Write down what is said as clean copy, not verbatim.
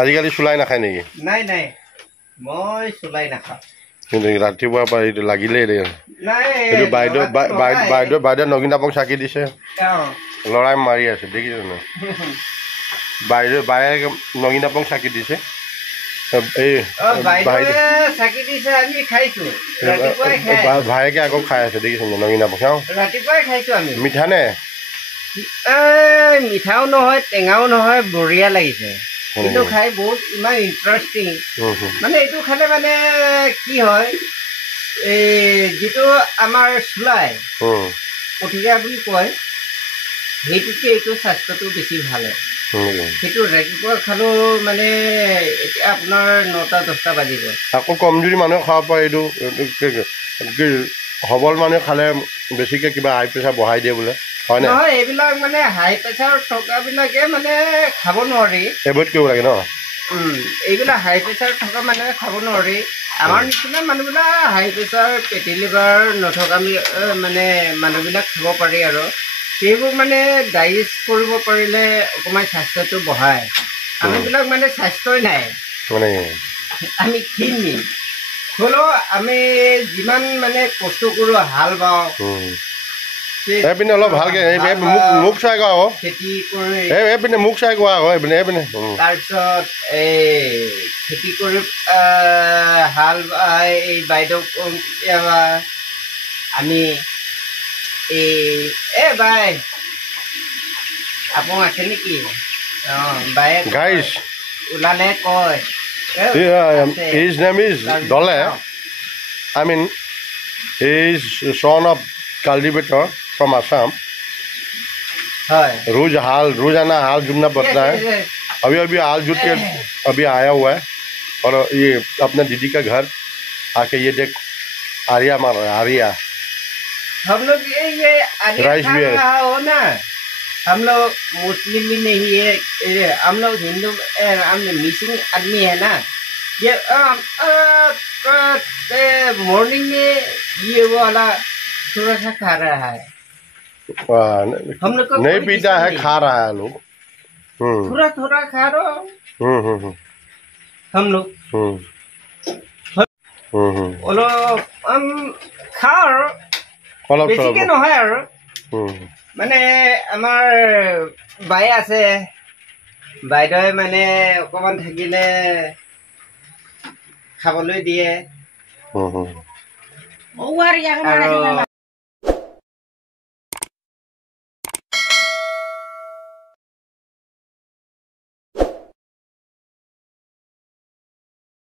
আজিকালি চুলাই নাখায় নেকি? নাই নাই মই চুলাই নাখাওঁ। কিন্তু ৰাতিপুৱা পৰা এইটো লাগিলেই দে নাই এইটো বাইদেউ নগিন দাপক চাকি দিছে ল'ৰাই মাৰি আছে দেখিছ নাই বায়ে নগিন দাপক চাকি দিছে এই ভায়েকে আকৌ খাই আছে দেখিছ নগিন দাপক চাওঁ ৰাতিপুৱাই খাইছো আমি মিঠা নে মিঠাও নহয় টেঙাও নহয় বঢ়িয়া লাগিছে কিন্তু খাই বহুত ইমান ইণ্টাৰেষ্টিং মানে এইটো খালে মানে কি হয় এই যিটো আমাৰ চুলাই কঠিয়া বুলি কয় সেইটোতকে এইটো স্বাস্থ্যটো বেছি ভাল হয় সেইটো ৰাতিপুৱা খালেও মানে এতিয়া আপোনাৰ 9-10 বাজিব আকৌ কমজুৰি মানুহে খাব পাৰে এইটো সবল মানুহে খালে বেছিকৈ কিবা হাই প্ৰেছাৰ বঢ়াই দিয়ে বোলে হয় নহয় এইবিলাক মানে হাই প্ৰেছাৰ থকাবিলাকে মানে খাব নোৱাৰি এভইড কৰিব লাগে ন এইবিলাক হাই প্ৰেছাৰ থকা মানুহে খাব নোৱাৰি আমাৰ নিচিনা মানুহবিলাক হাই প্ৰেছাৰ পেটি লিভাৰ নথকা মানে মানুহবিলাক খাব পাৰি আৰু সেইবোৰ মানে ডাইজেষ্ট কৰিব পাৰিলে অকণমান স্বাস্থ্যটো বঢ়ায় আমিবিলাক মানে স্বাস্থ্যই নাই আমি ক্ষীণ হ'লেও আমি যিমান মানে কষ্ট কৰোঁ হাল বাওঁ এইপিনে অলপ ভালকে মোক চাই কোৱা আকৌ খেতি কৰি এইপিনে মোক চাই কোৱা আকৌ এইপিনে এইপিনে তাৰপিছত এই খেতি কৰি হাল বাই এই বাইদেউক কেতিয়াবা আমি এই বাই আপুনি আছে নেকি বায়ে গাইজ ওলালে কয় his name is Dole. I mean, he is son of cultivator from Assam. रोजाना हाल जुड़ना पड़ता है अभी हाल जुट के अभी आया हुआ है और ये अपने दीदी का घर आके ये देख आर्या मार रहा है आर्या हम लोग ये राइस भी है हो ना हम लोग मुस्लिम भी नहीं है हम लोग हिंदू हम मिसिंग आदमी है ना ये मॉर्निंग में ये वाला थोड़ा सा खा रहा है हम लोग नहीं पीता है खा रहा है लोग थोड़ा थोड़ा खा रहा हम लोग हम खाओ বেছিকে নহয় আৰু মানে আমাৰ বাই আছে বাইদেৱে মানে অকণমান থাকিলে খাবলৈ দিয়ে